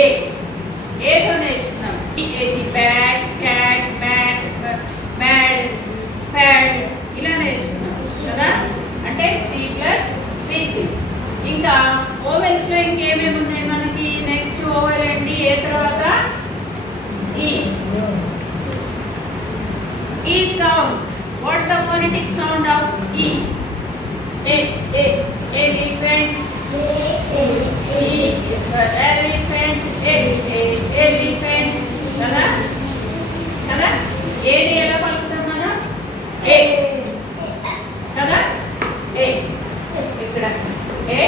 ఏ ఏతో నేర్చుకున్నాం. ఏది bat, cat, mat, mad, pad ఇలా నేర్చుకున్నాం కదా. అంటే సి ప్లస్ బీసీ. ఇంకా ఓవెల్స్ లో ఇంకేమేమి ఉన్నాయి మనకి? నెక్స్ట్ ఓవెల్ అండి. ఏ తర్వాత ఈ. ఈ sound, what the phonetic sound of ఈ? Elephant. E is for elephant. Elephant. కదా కదా. ఏది ఎలా పలుకుతాం మనం? ఏ కదా. ఏ ఇక్కడ ఏ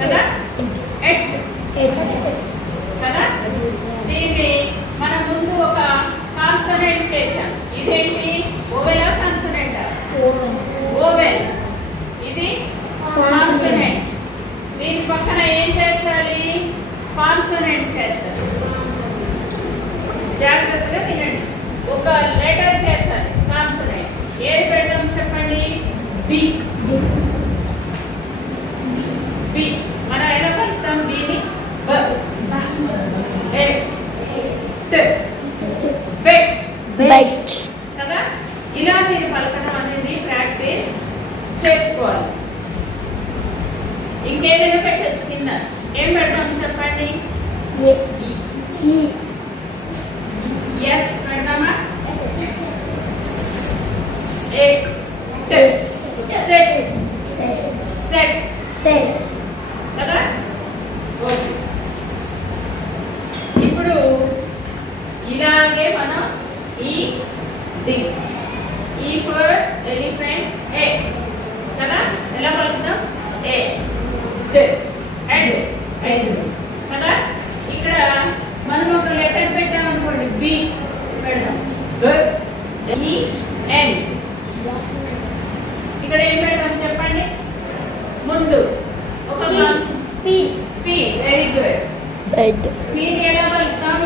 కదా. ఎట్ కదా. దీన్ని మనం ముందు ఒక కాన్సనెంట్ చేర్చాం. ఇదేంటి? ఓవెలా కాన్సనెంటా? ఓవెల్. ఇది కాన్సనెంట్. దీని పక్కన ఏం చేర్చాలి? కాన్సనెంట్ చేర్చాలి. జాగ్రత్తగా వినండి. ఒక లెటర్ చేర్చాలి కాన్సనెంట్. ఏది పెడదాం చెప్పండి? బి. బి మనం ఎలా పలుకుతాం? బిని బ. ఏ బెట్ కదా. ఇలా మీరు పలకడం అనేది ప్రాక్టీస్ చేసుకోవాలి. ఇంకేదైనా పెట్టచ్చు కింద. ఏం పెడతాం చెప్పండి? ఎస్ పెడదామా? సెట్ కదా. ఓకే. ఇప్పుడు ఇలాగే మనం ఈ డి. ఈ ఫర్ ఎలిఫెంట్ ఏ కదా. ఎలా పలుకుతాం? ఏ అండ్ కదా. ఇక్కడ మనం ఒక లెటర్ పెట్టామనుకోండి, బి పెడదాం. ఈ ఎన్. ఇక్కడ ఏం పెడదాం చెప్పండి? ముందు ఒక పి. Very good. పిని ఎలా పలుకుతాం?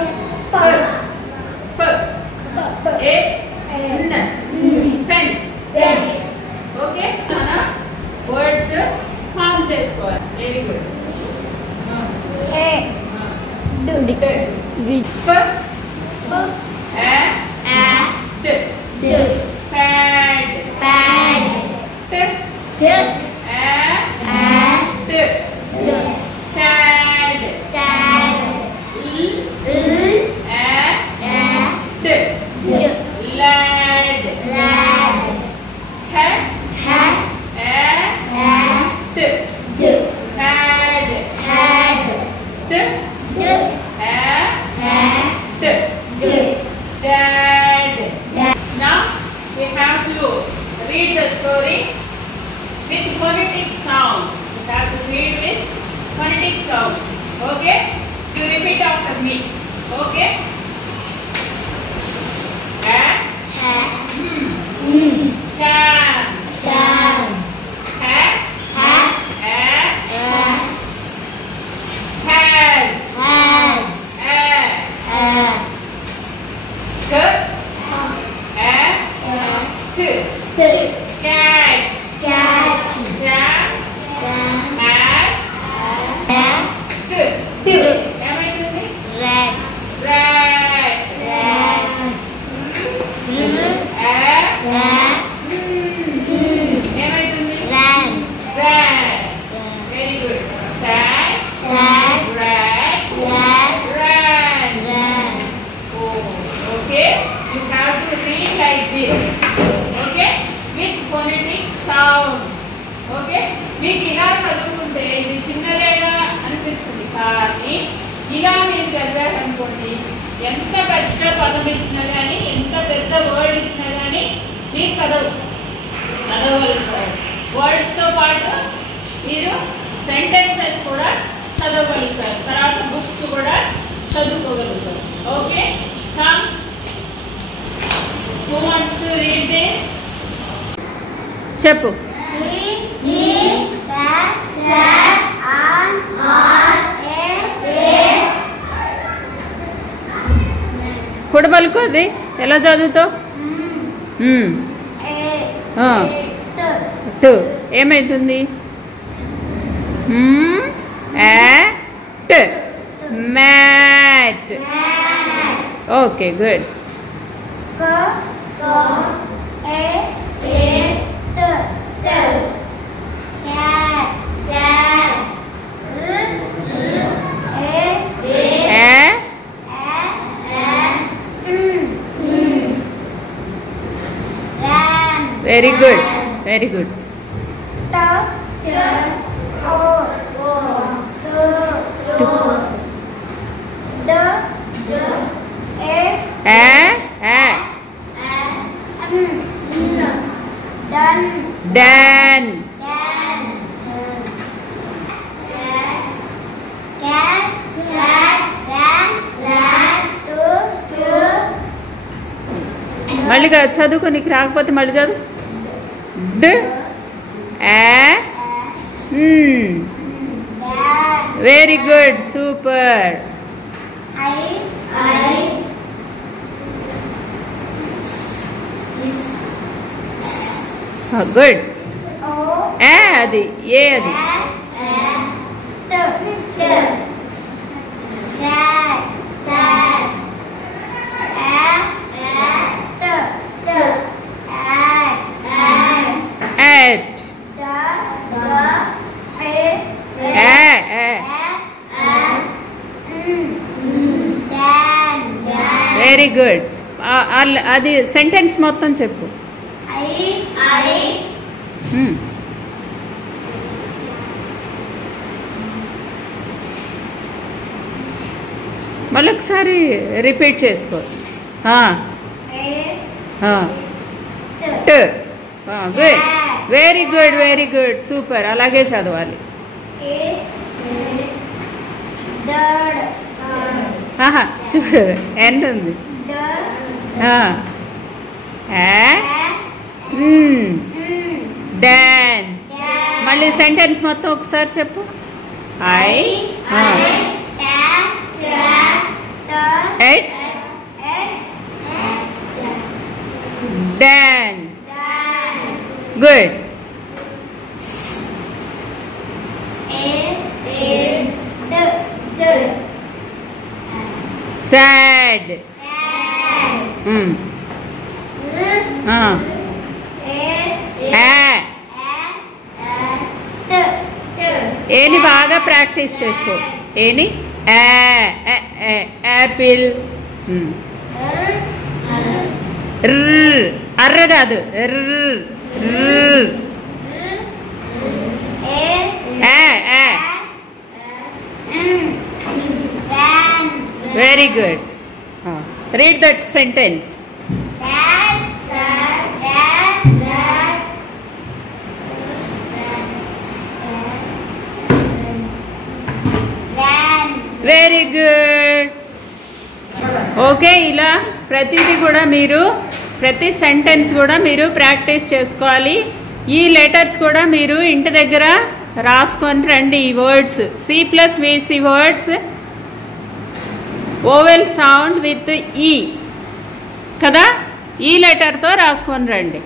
A pen. ఓకే. మన వర్డ్స్ ఫామ్ చేసుకోవాలి. Very good. Now we have to read the story with phonetic sounds. We have to read with phonetic sounds. Okay? You repeat after me. Okay? మీకు ఇలా చదువుకుంటే ఇది చిన్నదేగా అనిపిస్తుంది, కానీ ఇలా మీరు చదివారనుకోండి, ఎంత పెద్ద పదం ఇచ్చినా కానీ, ఎంత పెద్ద వర్డ్ ఇచ్చినా కానీ మీరు చదవగలుగుతారు. వర్డ్స్తో పాటు మీరు సెంటెన్సెస్ కూడా చదవగలుగుతారు, తర్వాత బుక్స్ కూడా చదువుకోగలుగుతారు. Okay, come, who wants to read this? చెప్పు. కూడా పలుకు, అది ఎలా చదువుతావు? ఏమైతుంది? mat. Okay, good. Very good. Very good. Dan. మళ్ళీ చదువుకో, నీకు రాకపోతే మళ్ళీ చదువు. డ్ వెరీ గుడ్, సూపర్. గుడ్. అది ఏ అది వెరీ గుడ్. అది సెంటెన్స్ మొత్తం చెప్పు. మళ్ళీ ఒకసారి రిపీట్ చేసుకో. Good, very good, very good, super. అలాగే చదవాలి. చూడు ఎంత ఉంది. డాన్. మళ్ళీ సెంటెన్స్ మొత్తం ఒకసారి చెప్పు. Dan. Good. Sad. ఏని బాగా ప్రాక్టీస్ చేసుకో. ఏని యాపిల్. అర్ర కాదు, very good. Read that sentence. Very good. Okay, ఇలా ప్రతిదీ కూడా మీరు, ప్రతి సెంటెన్స్ కూడా మీరు ప్రాక్టీస్ చేసుకోవాలి. ఈ లెటర్స్ కూడా మీరు ఇంటి దగ్గర రాసుకొని రండి. ఈ words C+VC words, vowel sound with ఈ కదా, ఈ లెటర్తో రాసుకొని రండి.